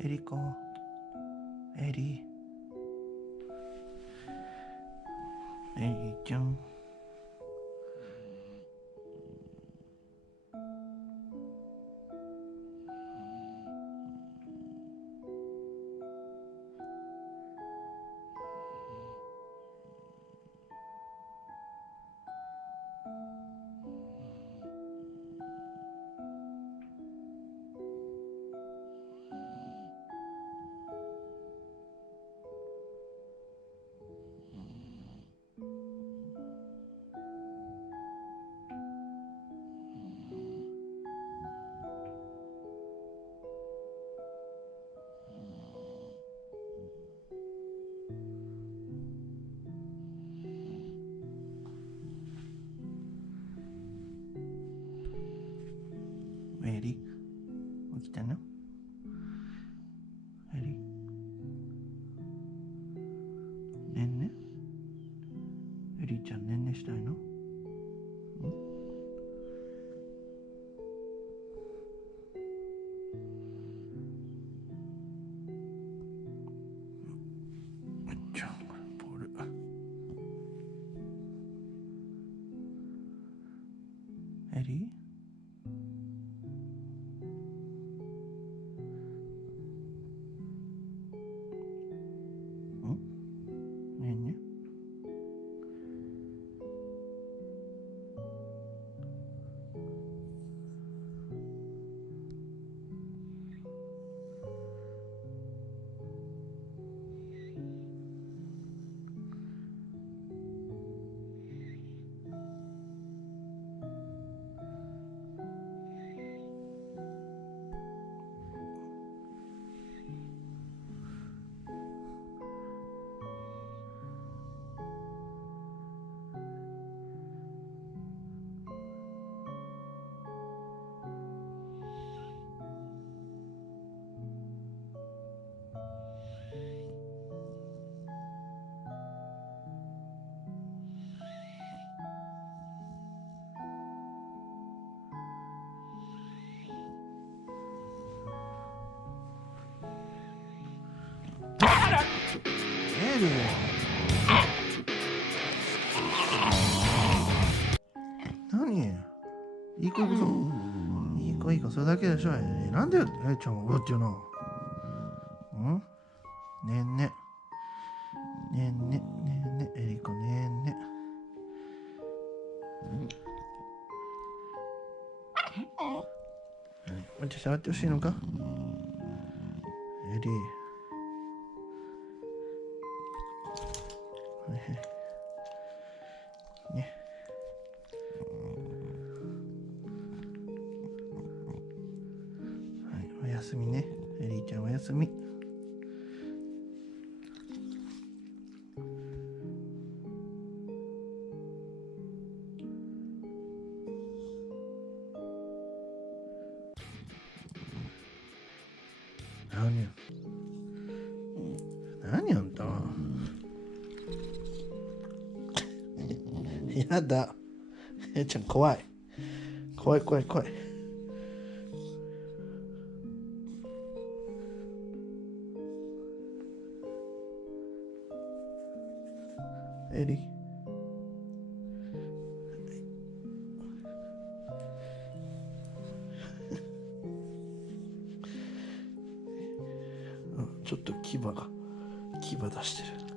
エリコ、エリちゃん。エリ、起きたの？エリ、ねんね。エリちゃん、ねんねしたいの？じゃあ、ボール。エリ？ねんね。エリ、何？いい子いい子、いい子いい子、それだけでしょ。なんでエリちゃんがうっていうの？ねんね。ねんね、ねんね、エリコねんね。もうちょっと触ってほしいのか？エリ。ね。はい、おやすみね。エリーちゃんおやすみ。何あんた。やだ。えちゃん怖い。怖い怖い怖い。エリ。ちょっと牙出してる。